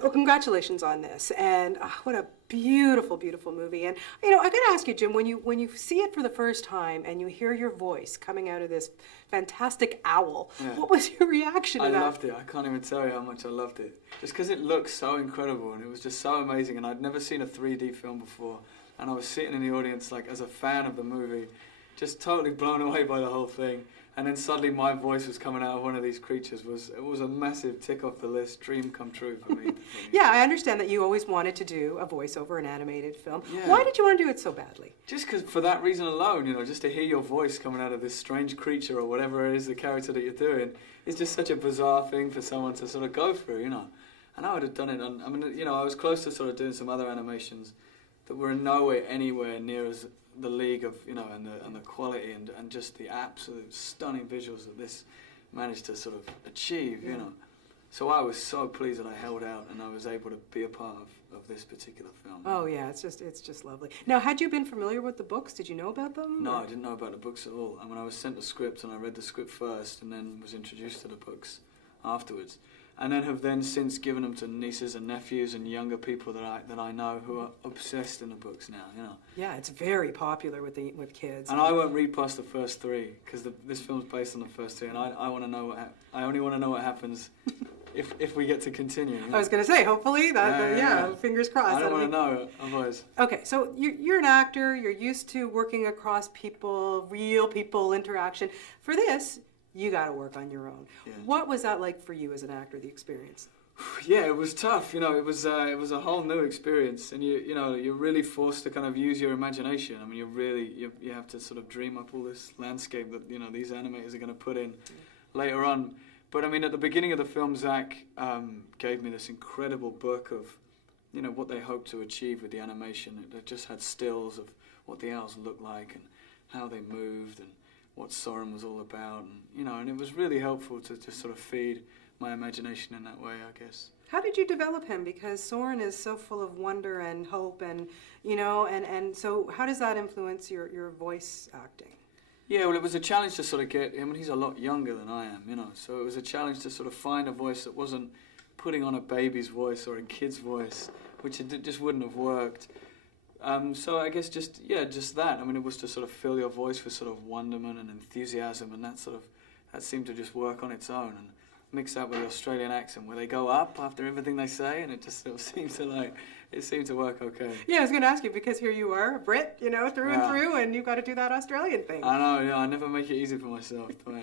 Well, congratulations on this, and what a beautiful, beautiful movie. And I got to ask you, Jim, when you see it for the first time and you hear your voice coming out of this fantastic owl, Yeah. what was your reaction to I that? loved it. I can't even tell you how much I loved it. Just because it looks so incredible and it was just so amazing, and I'd never seen a 3D film before, and I was sitting in the audience like as a fan of the movie, just totally blown away by the whole thing. And then suddenly my voice was coming out of one of these creatures. It was a massive tick off the list, dream come true for me. Yeah, I understand that you always wanted to do a voice over an animated film. Yeah. Why did you want to do it so badly? Just because, for that reason alone, just to hear your voice coming out of this strange creature or whatever it is, the character that you're doing, is just such a bizarre thing for someone to sort of go through, And I would have done it on, I was close to sort of doing some other animations that were nowhere anywhere near as the league of, and the quality and just the absolute stunning visuals that this managed to sort of achieve, So I was so pleased that I held out and I was able to be a part of this particular film. Oh yeah, it's just lovely. Now, had you been familiar with the books? Did you know about them? No, I didn't know about the books at all. I was sent the script and I read the script first and then was introduced to the books afterwards. And then have since given them to nieces and nephews and younger people that I know who are obsessed in the books now, Yeah, it's very popular with kids. And I won't read past the first three because this film's based on the first three, and I want to know I only want to know what happens if we get to continue. I was going to say, hopefully, fingers crossed. I don't want to know otherwise. Okay, so you're an actor. You're used to working across people, real people interaction. For this, you got to work on your own. Yeah. What was that like for you as an actor, the experience? Yeah, it was tough. It was a whole new experience, and you're really forced to kind of use your imagination. You have to sort of dream up all this landscape that these animators are going to put in later on. But at the beginning of the film, Zach gave me this incredible book of what they hoped to achieve with the animation. It just had stills of what the owls looked like and how they moved and what Soren was all about, and it was really helpful to just sort of feed my imagination in that way, I guess. How did you develop him? Because Soren is so full of wonder and hope, and and so how does that influence your voice acting? Yeah, well, it was a challenge to sort of get him, and he's a lot younger than I am, so it was a challenge to sort of find a voice that wasn't putting on a baby's voice or a kid's voice, which it just wouldn't have worked. So I guess just that. It was to sort of fill your voice with sort of wonderment and enthusiasm, and that seemed to just work on its own. And mix that with the Australian accent, where they go up after everything they say, and it seemed to work okay. Yeah, I was going to ask you, because here you are, a Brit, through and through, and you've got to do that Australian thing. I know, yeah, I never make it easy for myself, do I?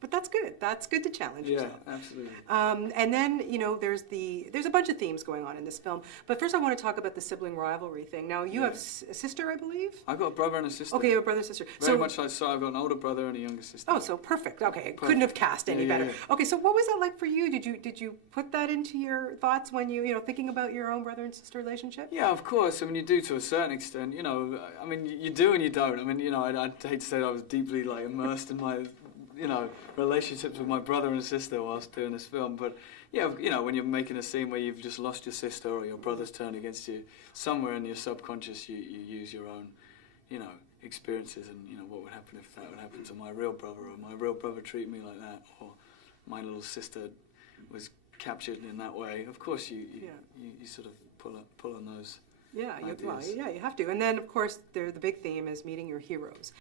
But that's good. That's good to challenge yourself. Yeah, absolutely. And then, there's a bunch of themes going on in this film. But first I want to talk about the sibling rivalry thing. Now, you have a sister, I believe? I've got a brother and a sister. Okay, you have a brother and sister. Very much like so. I've got an older brother and a younger sister. Oh, so perfect. Okay, couldn't have cast any better. Yeah. Okay, so what was that like for you? Did you put that into your thoughts when you thinking about your own brother and sister relationship? Yeah, of course. you do to a certain extent. You do and you don't. I'd hate to say that I was deeply immersed in my relationships with my brother and sister whilst doing this film. But yeah, when you're making a scene where you've just lost your sister or your brother's turned against you, somewhere in your subconscious you use your own, experiences and, what would happen if that would happen to my real brother, or my real brother treated me like that, or my little sister was captured in that way. Of course you sort of pull on those. Yeah, you have to. And then, of course, the big theme is meeting your heroes.